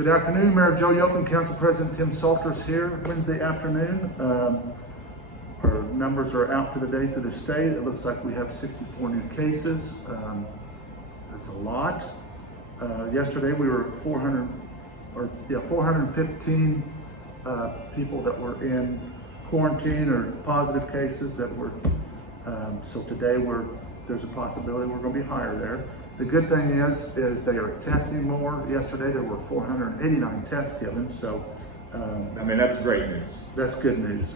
Good afternoon, Mayor Joe Yoakum, Council President Tim Salters here. Wednesday afternoon. Our numbers are out for the day through the state. It looks like we have 64 new cases. That's a lot. Yesterday we were 415 people that were in quarantine or positive cases that were. So today there's a possibility we're going to be higher there. The good thing is they are testing more. Yesterday there were 489 tests given, so I mean, that's great news. that's good news.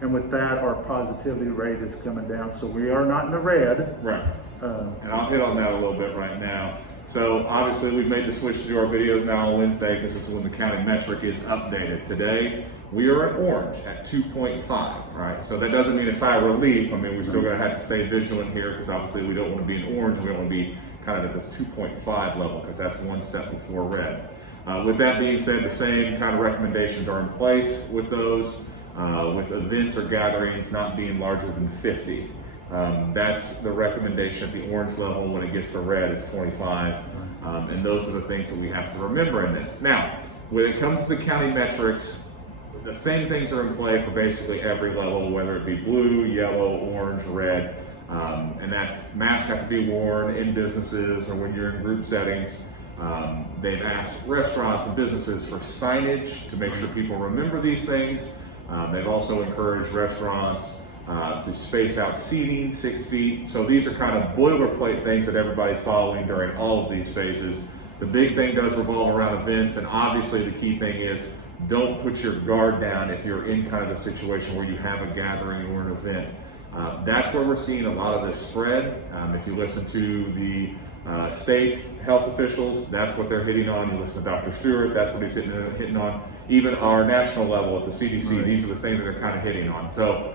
And with that, our positivity rate is coming down, so we are not in the red. Right. And I'll hit on that a little bit right now. So obviously we've made the switch to do our videos now on Wednesday because this is when the county metric is updated. Today, we are in orange at 2.5, right? So that doesn't mean a sigh of relief. I mean, we're still gonna have to stay vigilant here because obviously we don't wanna be in orange. We wanna be kind of at this 2.5 level because that's one step before red. With that being said, the same kind of recommendations are in place with those, with events or gatherings not being larger than 50. That's the recommendation at the orange level. When it gets to red, it's 25. And those are the things that we have to remember in this. Now, when it comes to the county metrics, the same things are in play for basically every level, whether it be blue, yellow, orange, red. And that's masks have to be worn in businesses or when you're in group settings. They've asked restaurants and businesses for signage to make sure people remember these things. They've also encouraged restaurants to space out seating 6 feet. So these are kind of boilerplate things that everybody's following during all of these phases. The big thing does revolve around events, and obviously the key thing is don't put your guard down if you're in kind of a situation where you have a gathering or an event. That's where we're seeing a lot of this spread. If you listen to the state health officials, that's what they're hitting on. You listen to Dr. Stewart, that's what he's hitting on. Even our national level at the CDC, right. These are the things that they're kind of hitting on. So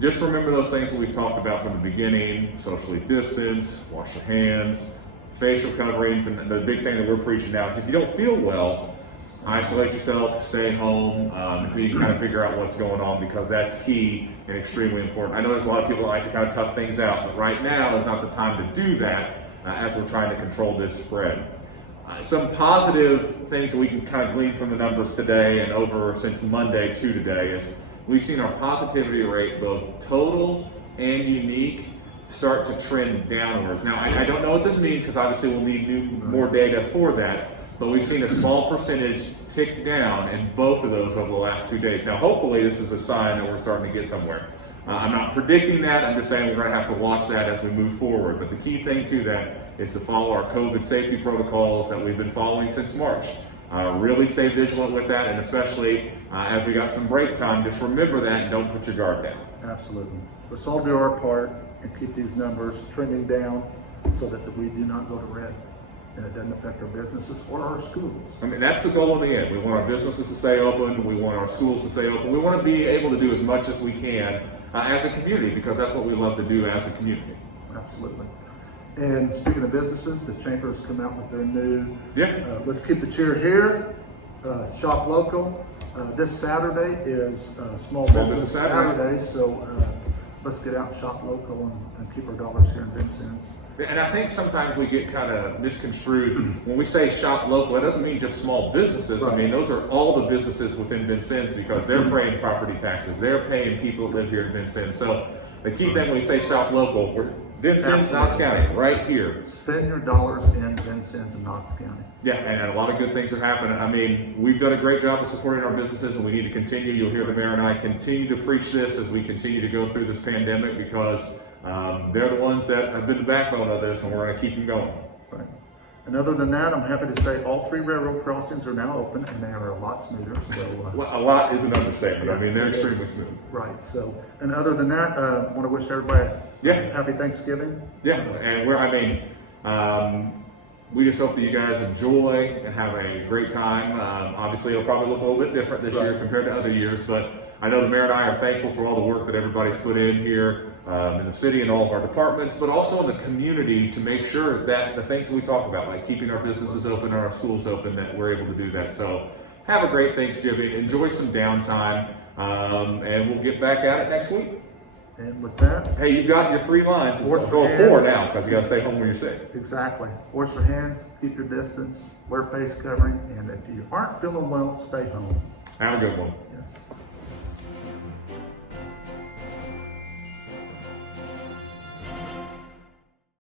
just remember those things that we've talked about from the beginning: socially distance, wash your hands, facial coverings, and the big thing that we're preaching now is if you don't feel well, isolate yourself, stay home until you kind of figure out what's going on, because that's key and extremely important. I know there's a lot of people that like to kind of tough things out, but right now is not the time to do that as we're trying to control this spread. Some positive things that we can kind of glean from the numbers today and over since Monday to today is we've seen our positivity rate, both total and unique, start to trend downwards. Now, I don't know what this means because obviously we'll need more data for that, but we've seen a small percentage tick down in both of those over the last 2 days. Now, hopefully this is a sign that we're starting to get somewhere. I'm not predicting that, I'm just saying we're going to have to watch that as we move forward. But the key thing to that is to follow our COVID safety protocols that we've been following since March. Really stay vigilant with that, and especially as we got some break time, just remember that and don't put your guard down. Absolutely. Let's all do our part and keep these numbers trending down so that we do not go to red and it doesn't affect our businesses or our schools. I mean, that's the goal in the end. We want our businesses to stay open. We want our schools to stay open. We want to be able to do as much as we can as a community, because that's what we love to do as a community. Absolutely. And speaking of businesses, the chamber has come out with their new, Let's Keep the Cheer Here, Shop Local. This Saturday is Small Business Saturday, so let's get out and shop local and keep our dollars here in Vincennes. And I think sometimes we get kind of misconstrued. When we say shop local, it doesn't mean just small businesses. Right. I mean, those are all the businesses within Vincennes because they're paying property taxes. They're paying people that live here in Vincennes. So the key thing when we say shop local, we're Vincennes, Knox County, right here. Spend your dollars in Vincennes and Knox County. Yeah, and a lot of good things are happening. I mean, we've done a great job of supporting our businesses, and we need to continue. You'll hear the mayor and I continue to preach this as we continue to go through this pandemic, because they're the ones that have been the backbone of this, and we're going to keep them going. Right. And other than that, I'm happy to say all 3 railroad crossings are now open, and they are a lot smoother. So well, a lot is an understatement. Yes, I mean, they're extremely smooth. Right. So, and other than that, I want to wish everybody happy Thanksgiving. Yeah, and we just hope that you guys enjoy and have a great time. Obviously, it'll probably look a little bit different this year compared to other years, but I know the mayor and I are thankful for all the work that everybody's put in here in the city and all of our departments, but also in the community to make sure that the things that we talk about, like keeping our businesses open and our schools open, that we're able to do that. So have a great Thanksgiving, enjoy some downtime, and we'll get back at it next week. And with that, Hey, you've got your 3 lines. It's Wash going your 4 hands. now because you got to stay home when you're sick. exactly. Wash your hands, keep your distance, wear face covering, and if you aren't feeling well, stay home. Have a good one. Yes.